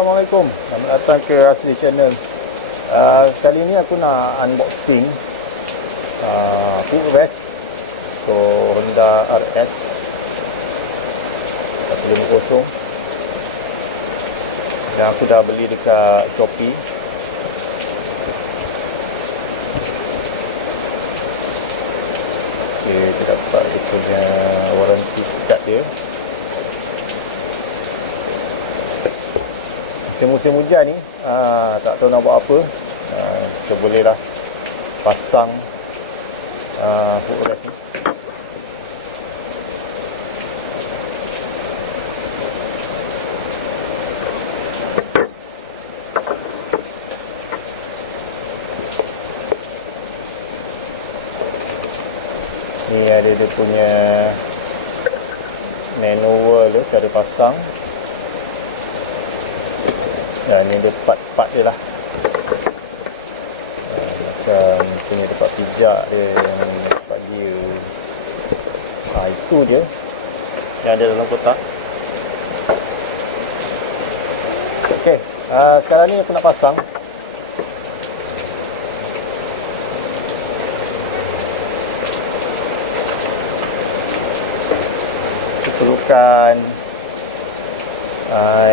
Assalamualaikum, selamat datang ke Asli Channel. Kali ni aku nak unboxing footrest untuk Honda Rs150R yang aku dah beli dekat Shoppe. Kita dapat dia punya warranty card dia. Musim hujan ni, tak tahu nak buat apa, kita bolehlah pasang footrest ni. Ni ada dia punya manual tu, cara pasang. Dan ni dia part-part dia lah, macam punya tempat pijak dia, yang tempat gear. Itu dia yang ada dalam kotak. Okey, sekarang ni aku nak pasang. Kita perlukan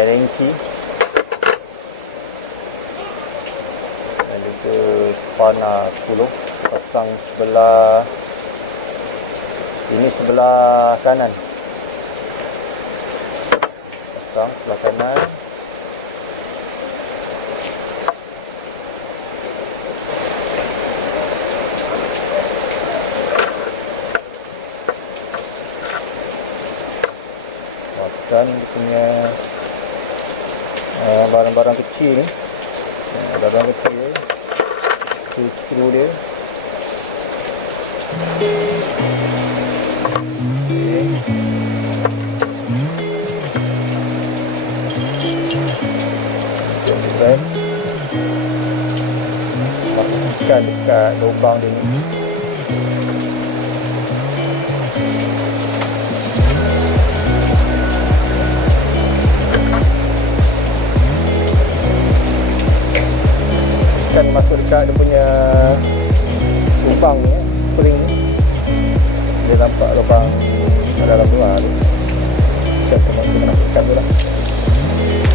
rengki, spana 10, pasang sebelah ini, sebelah kanan, pasang sebelah kanan. Buatkan dia punya barang-barang kecil ni, barang kecil, skru dia. Press, masukkan dekat lubang dia ni. Masuk dekat dia punya lubang ni, spring ni. Dia nampak lubang dalam luar tu. Kita masukkan tu lah.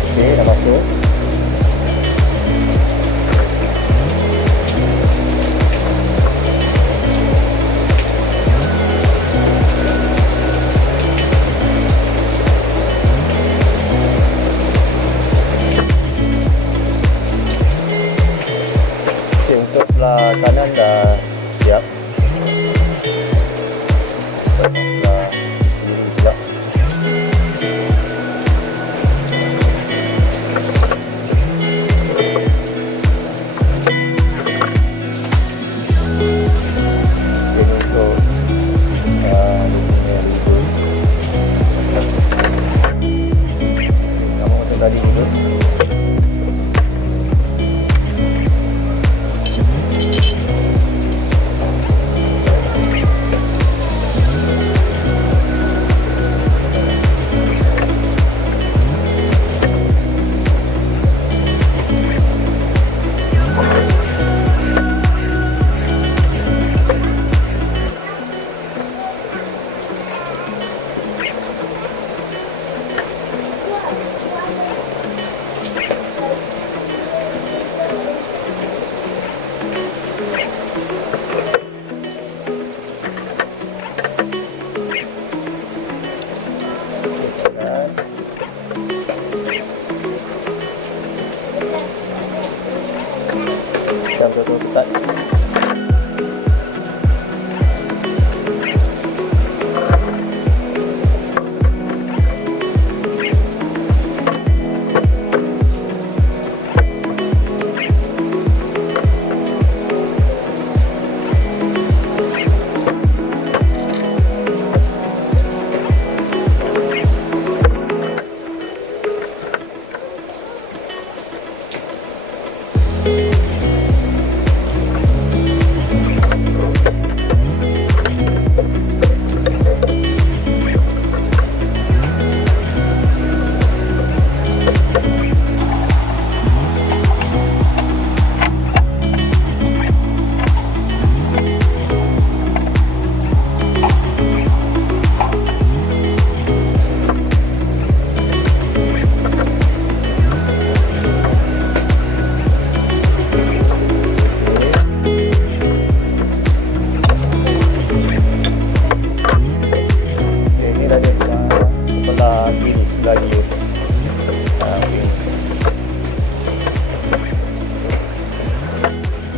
Okey, dah masuk. Untuk sebelah kanan dah siap. Sebelah kiri pula. Ini untuk nama macam tadi juga. Macam tu ketat.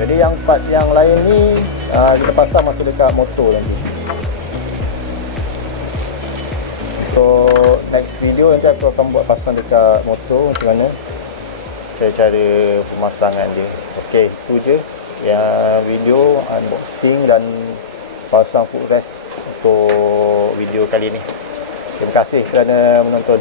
Jadi yang part yang lain ni kita pasang masuk dekat motor nanti. So next video nanti aku akan buat pasang dekat motor macam mana cara pemasangan dia. Okey, itu je yang video unboxing dan pasang footrest untuk video kali ni. Terima kasih kerana menonton.